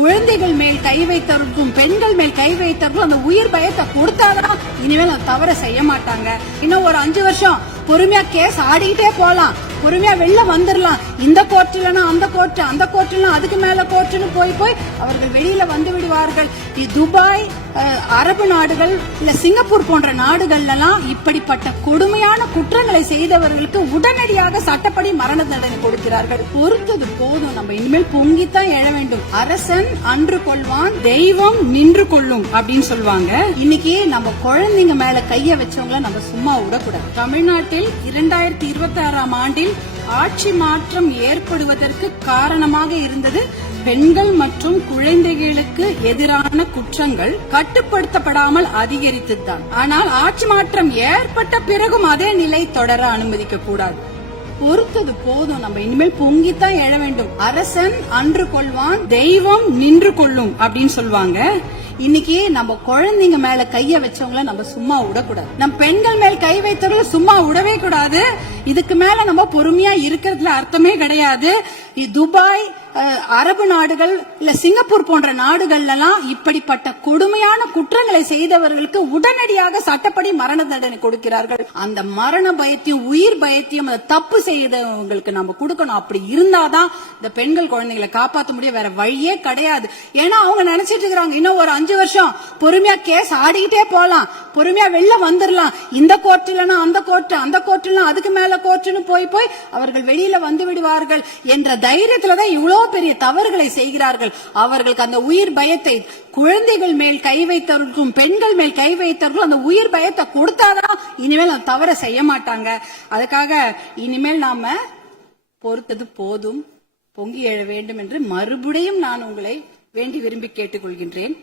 குழந்தைகள் மேல் கை வைத்தவர்களுக்கும் பெண்கள் மேல் கை வைத்தவர்களும் அந்த உயிர் பயத்தை கொடுத்தாதான் இனிமேல் அந்த தவற செய்ய மாட்டாங்க. இன்னும் ஒரு 5 வருஷம் பொறுமையா கேஸ் ஆடிக்கிட்டே போலாம், பொறுமையா வெளில வந்துடலாம். இந்த கோர்ட் இல்லனா அந்த கோர்ட், அந்த கோர்ட் இல்லனா அதுக்கு மேல கோர்ட்னு போய் அவர்கள் வெளியில வந்து விடுவார்கள். துபாய், அரபு நாடுகள் இல்ல சிங்கப்பூர் போன்ற நாடுகள்லாம் இப்படிப்பட்ட கொடுமையான குற்றங்களை செய்தவர்களுக்கு உடனடியாக சட்டப்படி மரண தண்டனை கொடுக்கிறார்கள். பொறுத்தது போதும், நம்ம இனிமேல் பொங்கித்தான் எழ வேண்டும். அரசன் அன்று கொள்வான், தெய்வம் நின்று கொள்ளும் அப்படின்னு சொல்லுவாங்க. இன்னைக்கு நம்ம குழந்தைங்க மேல கைய வச்சவங்கள நம்ம சும்மா விடக்கூடாது. தமிழ்நாட்டில் 2026ஆம் ஆண்டில் ஆட்சி மாற்றம் ஏற்படுவதற்கு காரணமாக இருந்தது பெண்கள் மற்றும் குழந்தைகளுக்கு எதிரான குற்றங்கள் கட்டுப்படுத்தப்படாமல் அதிகரித்துதான். ஆனால் ஆட்சி மாற்றம் ஏற்பட்ட பிறகும் அதே நிலை தொடர அனுமதிக்க கூடாது. பொறுத்தது போதும், நம்ம இனிமேல் பொங்கித்தான் எழ வேண்டும். அரசன் அன்று கொள்வான், தெய்வம் நின்று கொள்ளும் அப்படின்னு சொல்லுவாங்க. இன்னைக்கு நம்ம குழந்தைங்க மேல கைய வச்சவங்கள நம்ம சும்மா விடக்கூடாது. நம்ம பெண்கள் மேல் கை வைத்தவங்கள சும்மா விடவே கூடாது. இதுக்கு மேல நம்ம பொறுமையா இருக்கிறதுல அர்த்தமே கிடையாது. துபாய், அரபு நாடுகள் இல்ல சிங்கப்பூர் போன்ற நாடுகள்லாம் இப்படிப்பட்ட கொடுமையான குற்றங்களை செய்தவர்களுக்கு உடனடியாக சட்டப்படி மரண தண்டனை கொடுக்கிறார்கள். அந்த மரண பயத்தையும் உயிர் பயத்தையும் அந்த தப்பு செய்தவங்களுக்கு நம்ம கொடுக்கணும். அப்படி இருந்தாதான் இந்த பெண்கள் குழந்தைகளை காப்பாற்ற முடியும். வேற வழியே கிடையாது. ஏன்னா அவங்க நினைச்சிட்டு இருக்கிறாங்க, இன்னும் ஒரு 5 வருஷம் பொறுமையா கேஸ் ஆடிக்கிட்டே போலாம், பொறுமையா வெளில வந்துடலாம். இந்த கோர்ட் இல்லனா அந்த கோர்ட், அந்த கோர்ட் இல்லனா அதுக்கு மேல கோர்ட்னு போய் அவர்கள் வெளியில வந்து விடுவார்கள் என்ற தைரியத்துலதான் இவ்வளவு பெரிய தவறுகளை செய்கிறார்கள். அவர்களுக்கு அந்த உயிர் பயத்தை, குழந்தைகள் மேல் கை வைத்தவர்களுக்கும் பெண்கள் மேல் கை வைத்தவர்களும் அந்த உயிர் பயத்தை கொடுத்தாதான் இனிமேல் அந்த தவற செய்ய மாட்டாங்க. அதுக்காக இனிமேல் நாம பொறுத்தது போதும், பொங்கி எழ வேண்டும் என்று மறுபடியும் நான் உங்களை வேண்டி விரும்பி கேட்டுக்கொள்கின்றேன்.